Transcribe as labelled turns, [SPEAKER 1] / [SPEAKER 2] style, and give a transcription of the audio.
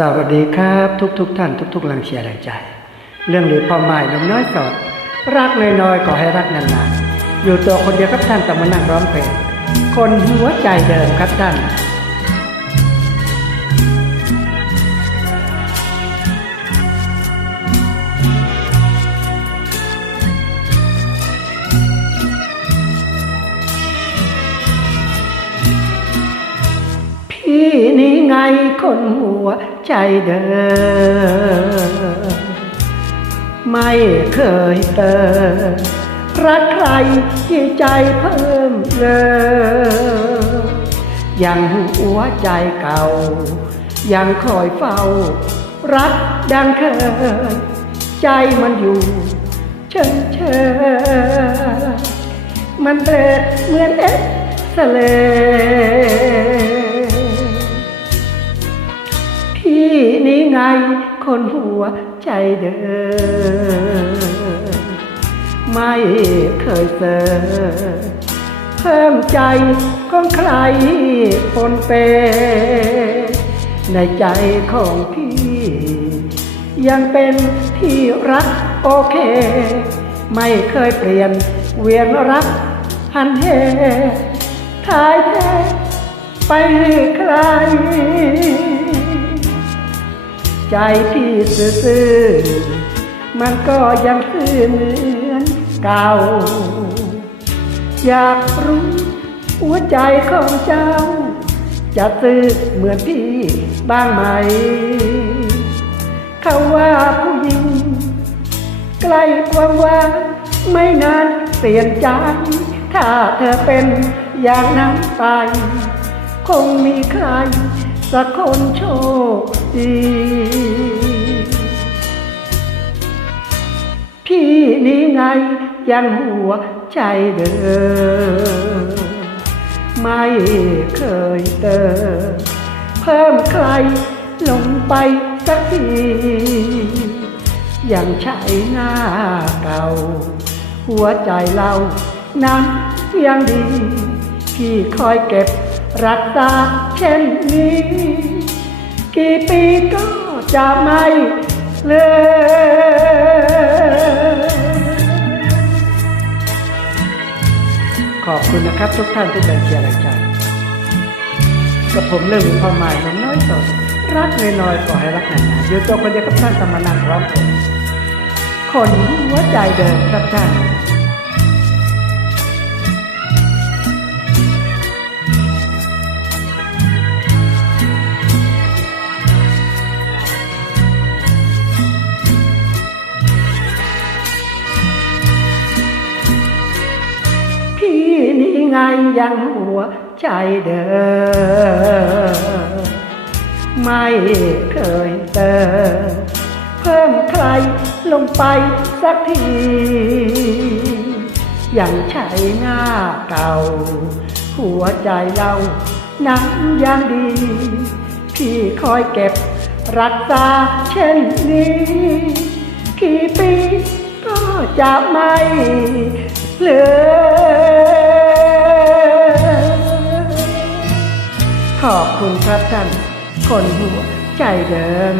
[SPEAKER 1] สวัสดีครับ ทุกๆทท่านทุก ๆ แรงเชียร์แรงใจ เรื่องหรือความหมายหนุ่มน้อยสด รักน้อยๆขอให้รักนานๆ อยู่ตัวคนเดียวครับท่านแต่มานั่งร้องเพลงคนหัวใจเดิมครับท่านพี่นี่ไง คนหัวใจเดิมไม่เคยเติมรักใครที่ใจเพิ่มเลยยังหัวใจเก่า ยังคอยเฝ้า รักดังเคย ใจมันอยู่เฉยเฉยๆมันเด็ดเหมือนเอ็กซเร ไงคนหัวใจเดิมไม่เคยเจอเพิ่มใจของใครปนเป ในใจของพี่ ยังเป็นที่รักโอเค ไม่เคยเปลี่ยนเวียนรักพันเหทายแท้ไปให้ใคร ใจพี่ซื่อมันก็ยังซื่อเหมือนเก่า อยากรู้หัวใจของเจ้า จะซื่อเหมือนพี่บ้างไหม เขาว่าผู้หญิง ใกล้ความว่าไม่นานเปลี่ยนใจถ้าเธอเป็นอย่างนั้นไป คงมีใครสักคนโชค พี่นี้ไงยังหัวใจเดิมไม่เคยเติมเพิ่มใครลงไปสักทียังใช้หน้าเก่า หัวใจเรานั้นยังดี พี่คอยเก็บรักษาเช่นนี้ กี่ปีก็จะไม่เลิกขอบคุณนะครับทุกท่านที่เป็นเชียร์แรงใจกับผมเรื่องความหมายมันน้อยสดรักน้อยๆขอให้รักนานๆอยู่ตัวคนเดียวกับท่านสมนันร้องเพลงคนหัวใจเดิมครับท่าน ไงยังหัวใจเดิมไม่เคยเติมเพิ่มใครลงไปสักทียังใช้หน้าเก่า หัวใจเรานั้นยังดี พี่คอยเก็บรักษาเช่นนี้ กี่ปีก็จะไม่เหลือ ครับท่าน คนหัวใจเดิม